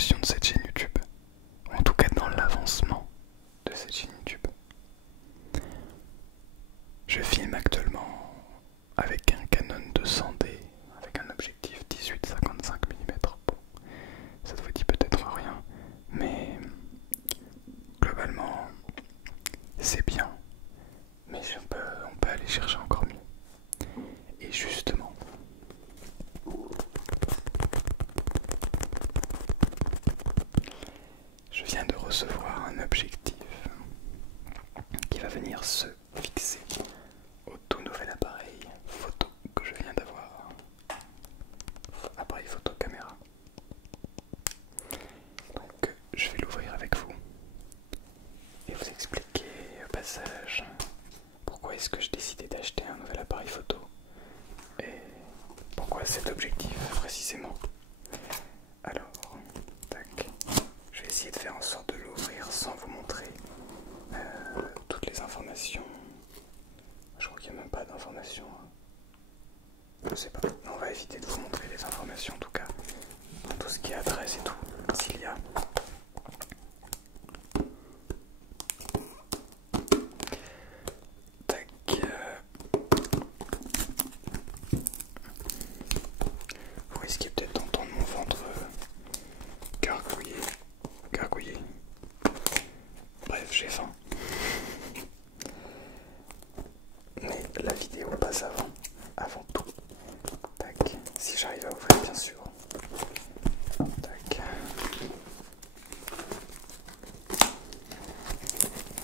l'évolution de cette chaîne YouTube, ou en tout cas dans l'avancement de cette chaîne YouTube. Je filme actuellement avec un Canon 200D, avec un objectif 18-55 mm. Bon, ça ne vous dit peut-être rien, mais globalement c'est bien, mais on peut aller chercher encore mieux. Et justement, je viens de recevoir un objectif qui va venir se fixer au tout nouvel appareil photo que je viens d'avoir. Appareil photo caméra. Donc je vais l'ouvrir avec vous et vous expliquer au passage pourquoi est-ce que j'ai décidé d'acheter un nouvel appareil photo et pourquoi cet objectif précisément. Alors, tac, je vais essayer de faire en sorte de l'ouvrir sans vous montrer toutes les informations. Je crois qu'il n'y a même pas d'informations. Je sais pas, on va éviter de vous montrer les informations en tout cas. Tout ce qui est adresse et tout, s'il y a. Tac. Vous risquez peut-être d'entendre mon ventre gargouiller. Bref, j'ai faim. Mais la vidéo passe avant tout. Tac. Si j'arrive à ouvrir, bien sûr. Tac.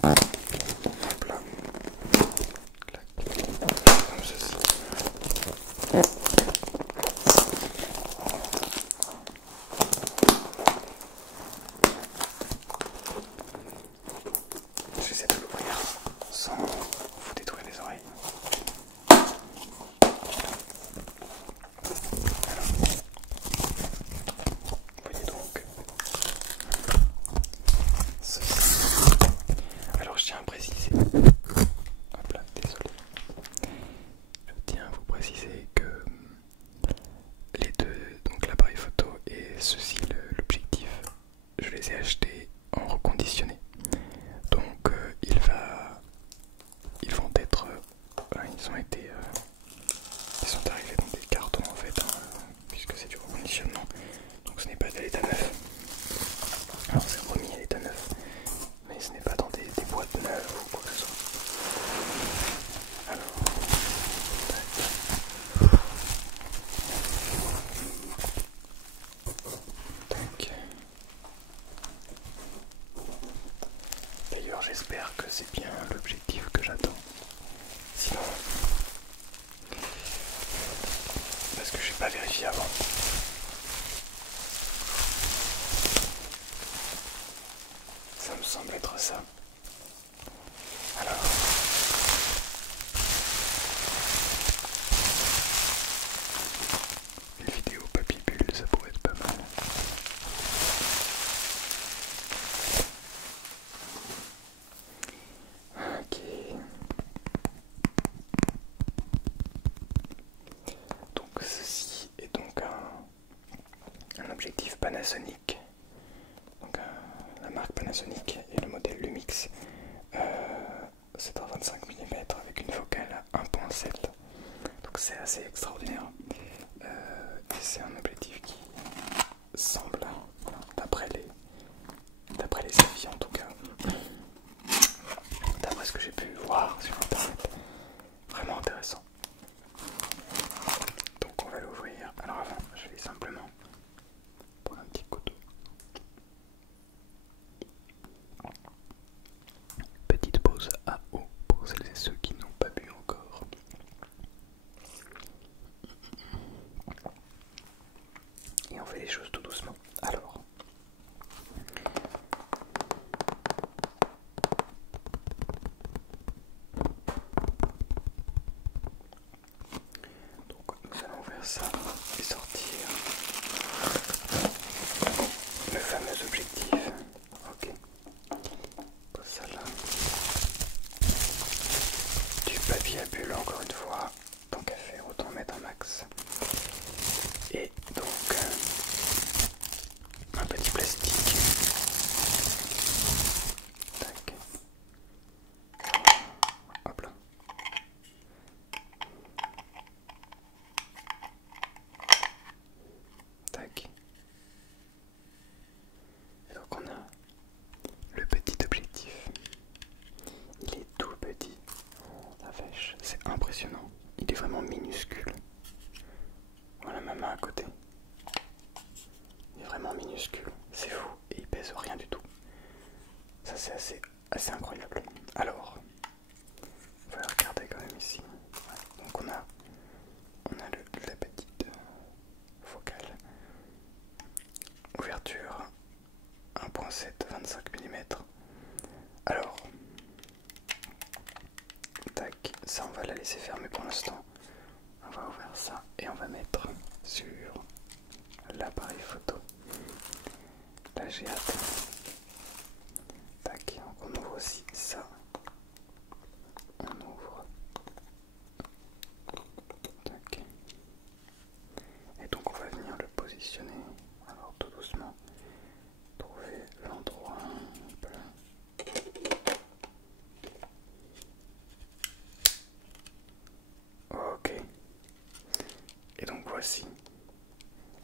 Hop là. Clac. Comme ceci. J'essaie de l'ouvrir sans vous détruire les oreilles. Voyez donc ceci. Alors je tiens à préciser, hop là, désolé, je tiens à vous préciser que les deux, donc l'appareil photo et ceci, l'objectif, je les ai achetés en reconditionné. Donc ils vont être, ils sont arrivés dans des cartons en fait, hein, puisque c'est du reconditionnement. Donc ce n'est pas de l'état neuf. Alors c'est remis à l'état neuf, mais ce n'est pas dans des boîtes neuves ou quoi que ce soit. Alors, tac. D'ailleurs j'espère que c'est bien l'objectif que j'attends. Sinon, parce que je n'ai pas vérifié avant. Ça me semble être ça. Alors, une vidéo papier bulle, ça pourrait être pas mal. Ok. Donc ceci est donc un objectif Panasonic. Donc la marque Panasonic et le modèle Lumix. C'est un 25 mm avec une focale 1.7. Donc c'est assez extraordinaire. Et c'est un objectif qui semble, d'après les avis en tout cas, d'après ce que j'ai pu voir sur internet, vraiment intéressant. Donc on va l'ouvrir. Alors avant, je vais simplement prendre un petit couteau. Petite pause à eau pour celles et ceux qui n'ont pas bu encore. Et on fait les choses tout doucement. Alors, donc nous allons ouvrir ça et sortir le fameux objectif. Ok, pose ça là. Du papier à bulle encore une fois. Tant qu'à faire, autant mettre un max. Et donc vraiment minuscule, c'est fou, et il pèse rien du tout. Ça c'est assez incroyable. Alors, on va regarder quand même ici. Ouais, donc on a la petite focale. Ouverture 1.7 25 mm. Alors, tac, ça on va la laisser fermer pour l'instant. On va ouvrir ça et on va mettre sur l'appareil photo. Là j'ai hâte. Tac, on ouvre aussi ça. On ouvre. Tac. Et donc on va venir le positionner. Alors tout doucement. Trouver l'endroit. Ok. Et donc voici.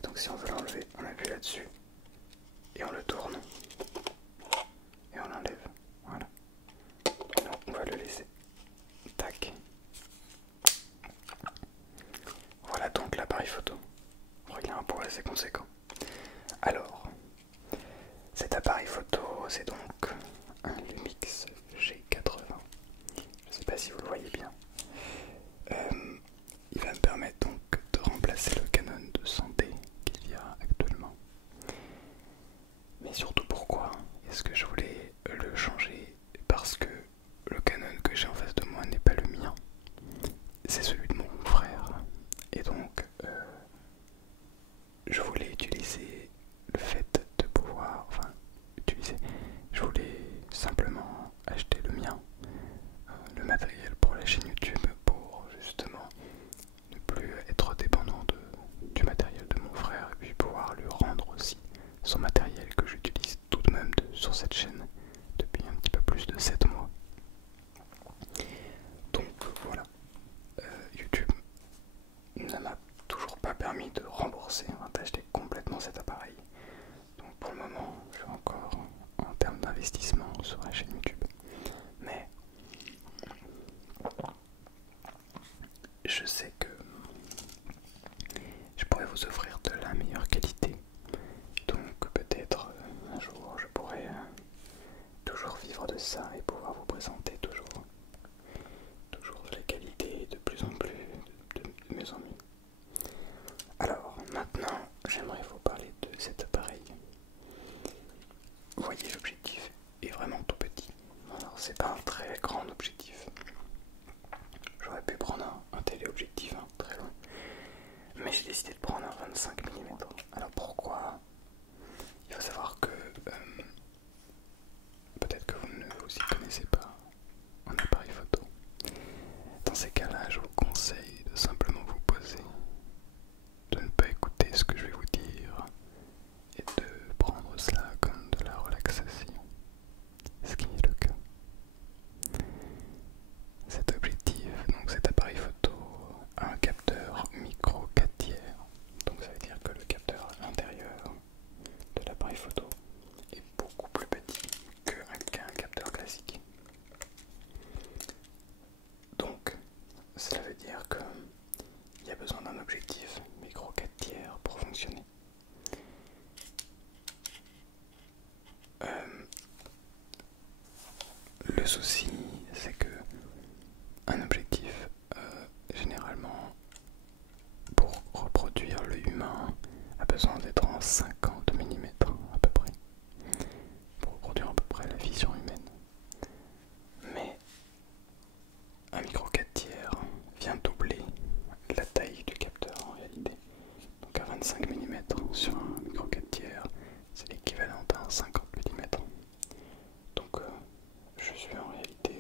Donc si on veut l'enlever, on appuie là-dessus. Et on le tourne. Et on l'enlève. Voilà. Non, on va le laisser. Tac. Voilà donc l'appareil photo. Il a un poids assez conséquent. Alors, cet appareil photo, c'est donc un Lumix G80. Je ne sais pas si vous le voyez bien. Il va me permettre donc de remplacer le Canon 200D qu'il y a actuellement. Mais surtout pourquoi est-ce que je voulais le changer? Parce que le Canon que j'ai en face de moi n'est pas le mien. C'est celui de mon frère. Et donc, je voulais utiliser le fait de pouvoir, je voulais simplement acheter le mien, le matériel pour la chaîne YouTube, pour justement ne plus être dépendant du matériel de mon frère, et puis pouvoir lui rendre aussi son matériel que j'utilise tout de même sur cette chaîne depuis un petit peu plus de 7 mois. Donc voilà, YouTube ne m'a toujours pas permis de rembourser, d'acheter complètement cet appareil. Donc pour le moment, je suis encore en termes d'investissement sur la chaîne YouTube. Mais je sais que je pourrais vous offrir de la meilleure qualité. Donc peut-être un jour je pourrais toujours vivre de ça et pouvoir vous présenter toujours de la qualité de plus en plus, de mieux en mieux. Alors maintenant, j'aimerais vous parler de cet appareil. Vous voyez, l'objectif est vraiment tout petit. Alors c'est pas un très grand objectif. J'aurais pu prendre un téléobjectif très loin. Mais j'ai décidé de prendre un 25 mm. Alors pourquoi? Il faut savoir que peut-être que vous ne vous y connaissez pas en appareil photo. Dans ces cas-là, je vous conseille de simplement vous poser, de ne pas écouter ce que je vais vous dire et de prendre cela comme de la relaxation, ce qui est le cas. Cet objectif, donc cet appareil photo, a un capteur micro 4 tiers. Donc ça veut dire que le capteur intérieur de l'appareil photo est beaucoup plus petit qu'un capteur classique. Donc cela veut dire qu'il y a besoin d'un objectif micro 4 tiers pour fonctionner. Le souci, c'est que un objectif, généralement, pour reproduire l'œil humain, a besoin d'être en 50 mm à peu près, pour reproduire à peu près la vision humaine. Mais un micro 4 tiers vient doubler la taille du capteur en réalité. Donc à 25 mm sur un micro 4 tiers, c'est l'équivalent d'un 50 mm. Donc je suis en réalité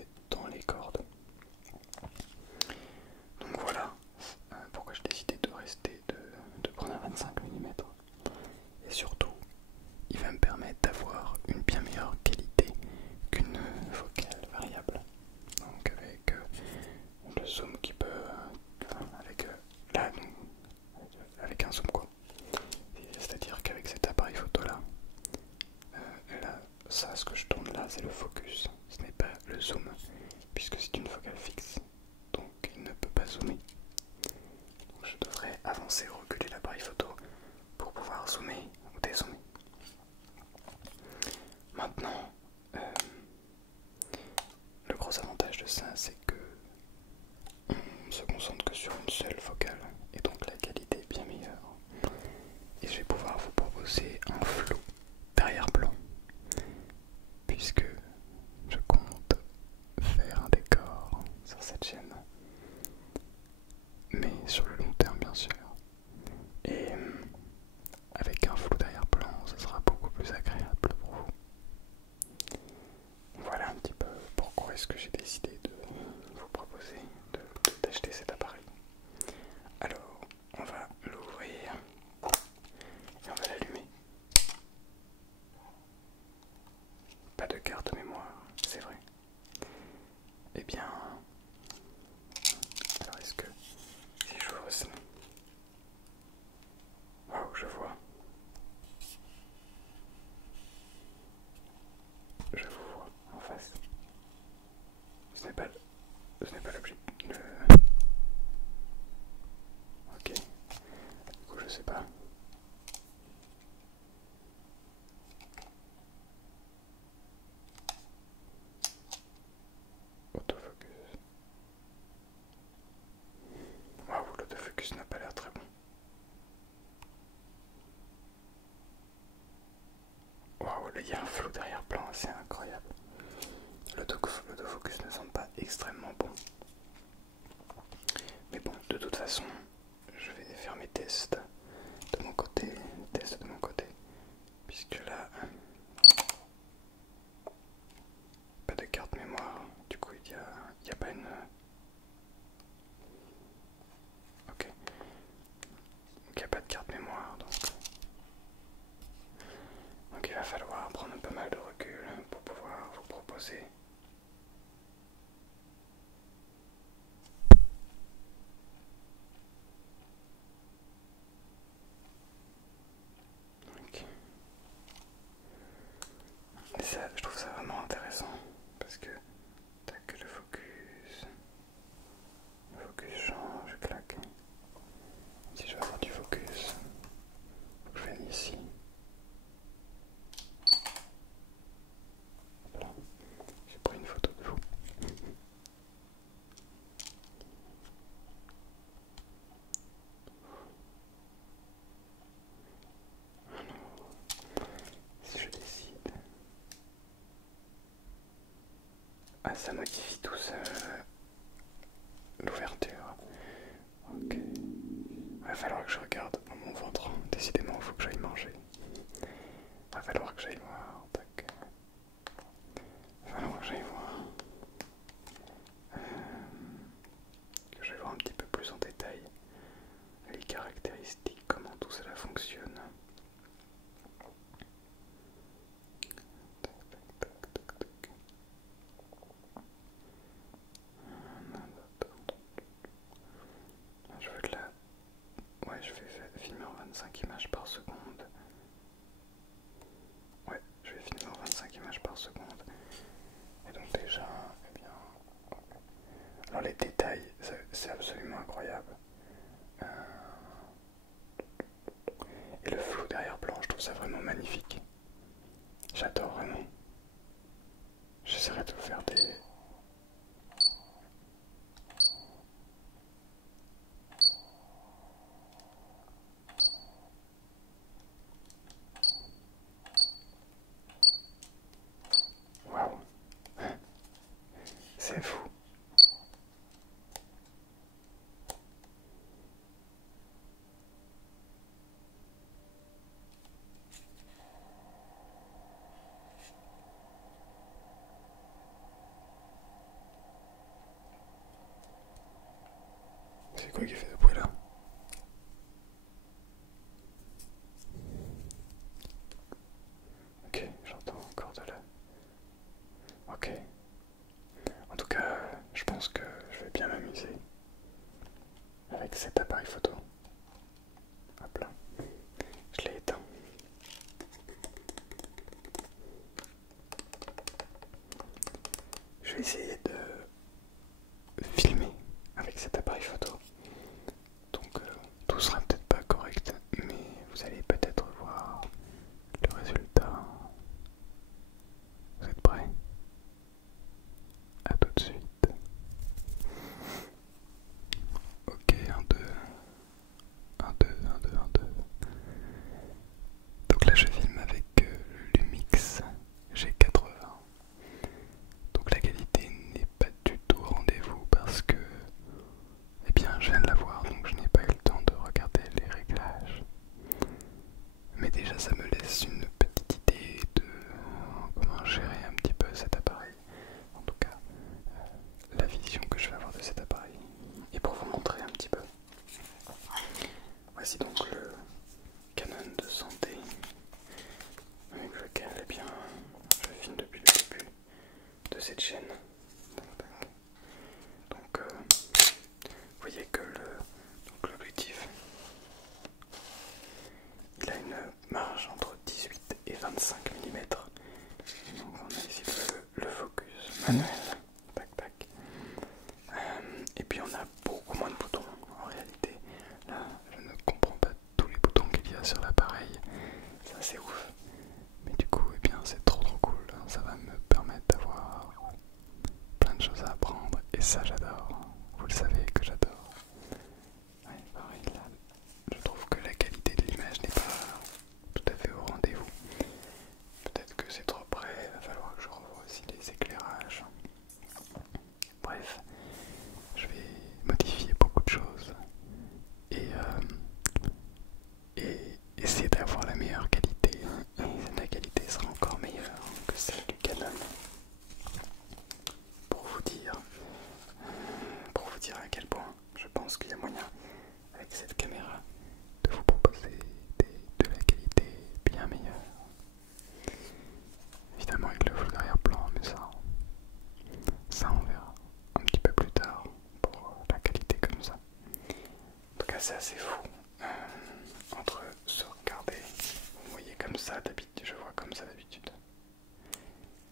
là il y a un flou d'arrière-plan, c'est incroyable. L'autofocus ne semble pas extrêmement bon. Mais bon, de toute façon, je vais faire mes tests de mon côté. Puisque là, pas de carte mémoire. Du coup, il y a pas une... Ok. Donc il n'y a pas de carte mémoire. Donc il va falloir prendre pas mal de recul pour pouvoir vous proposer. Ok. Et ça, je trouve ça vraiment intéressant parce que tac, le focus change, clac. Si je veux avoir du focus, je viens ici. Voilà. J'ai pris une photo de vous. Alors, si je décide, ah, ça modifie tout ça, l'ouverture. Ok. Il va falloir que je regarde dans mon ventre. Décidément, il faut que j'aille manger. Il va falloir que j'aille voir. Tac. Il va falloir que j'aille voir. Que j'aille voir un petit peu plus en détail les caractéristiques, comment tout cela fonctionne. Tac, tac, tac, tac, tac. Je veux de la... Ouais, je vais filmer en 25 images par seconde. Ouais, je vais filmer en 25 images par seconde. Et donc déjà, eh bien... Alors les détails, c'est absolument incroyable. Et le flou derrière-plan, je trouve ça vraiment magnifique. J'adore vraiment. J'essaierai de vous faire des... Waouh. C'est fou. C'est quoi qui fait ce bruit là? Ok, j'entends encore de là. Ok. En tout cas, je pense que je vais bien m'amuser avec cet appareil photo. Hop là. Je l'ai éteint. Je vais essayer de filmer avec cet appareil photo. Donc tout sera peut-être pas correct, mais vous allez peut-être voir le résultat. Vous êtes prêts? A tout de suite. Ok, 1, 2. 1, 2, 1, 2, 1, 2. Donc là je filme avec le Lumix G80. Donc la qualité n'est pas du tout au rendez-vous parce que, eh bien, je viens de la voir, donc je n'ai pas eu le temps de regarder les réglages. Mais déjà ça me laisse une petite idée de comment gérer un petit peu cet appareil. En tout cas, la vision que je vais avoir de cet appareil. Et pour vous montrer un petit peu, voici donc le Canon de santé avec lequel, eh bien, je filme depuis le début de cette chaîne. Donc, vous voyez que l'objectif, il a une marge entre 18 c'est assez fou. Entre se regarder, vous voyez comme ça d'habitude, je vois comme ça d'habitude.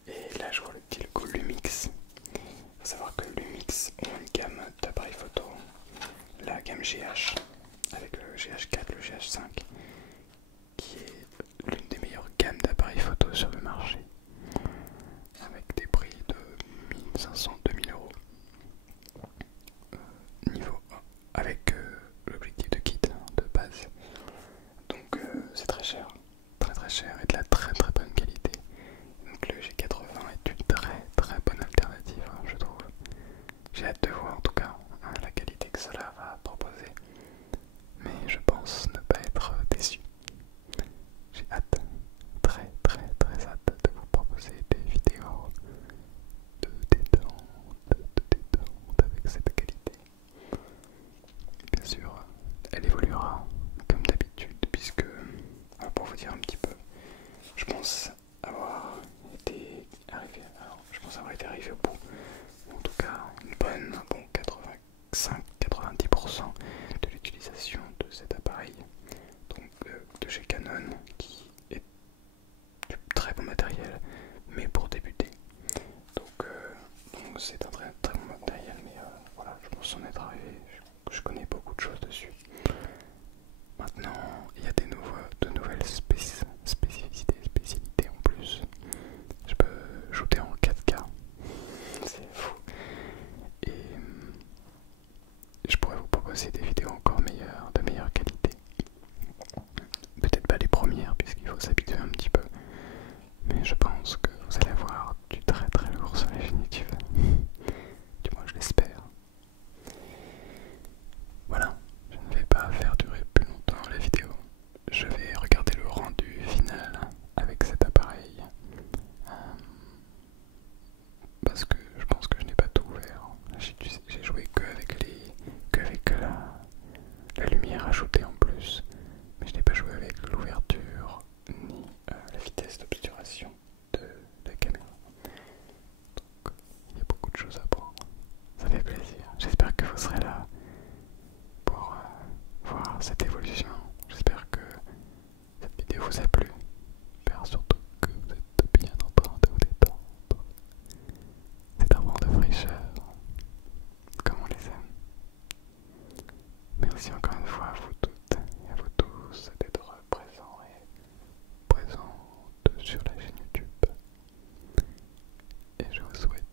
Et là je vois le petit logo Lumix. Il faut savoir que Lumix ont une gamme d'appareils photo, la gamme GH, avec le GH4, le GH5, qui est l'une des meilleures gammes d'appareils photo sur le marché, avec des prix de 1500-2000 euros. Niveau avec l'objectif de kit de base. Donc c'est très cher, très très cher et de la très très bonne qualité. Donc le G80 est une très très bonne alternative, hein, je trouve. J'ai hâte de voir en tout cas la qualité que cela va proposer. Mais je pense ne pas être déçu. J'ai hâte, très très très hâte de vous proposer des vidéos de détente avec cette qualité. Bien sûr, elle évoluera comme d'habitude, puisque, pour vous dire un petit peu, je pense avoir été arrivé, au bout, ou en tout cas un bon 85-90% de l'utilisation de cet appareil, donc de chez Canon, qui est du très bon matériel, mais pour débuter. Donc c'est un très très bon matériel, mais voilà, je pense en être arrivé, je connais beaucoup de choses dessus. Maintenant, il y a de nouvelles spécialités en plus. Je peux shooter en 4K, c'est fou. Et je pourrais vous proposer des vidéos encore meilleures, de meilleure qualité. Peut-être pas les premières, puisqu'il faut s'habituer un petit peu. Mais je pense que vous allez voir du très très lourd sur la chaîne YouTube. Du moins, je l'espère. Voilà, je ne vais pas faire durer plus longtemps la vidéo. Je vais regarder le rendu final avec cet appareil. Parce que je pense que je n'ai pas tout ouvert. J'ai joué que avec la lumière ajoutée en plus. Mais je n'ai pas joué avec l'ouverture ni la vitesse d'obturation de la caméra. Donc il y a beaucoup de choses à prendre. Ça fait plaisir. J'espère que vous serez là pour voir cette évolution. J'espère que cette vidéo vous a plu. J'espère surtout que vous êtes bien en train de vous détendre. C'est un vent de fraîcheur, comme on les aime. Merci encore une fois à vous toutes et à vous tous d'être présents et présentes sur la chaîne YouTube. Et je vous souhaite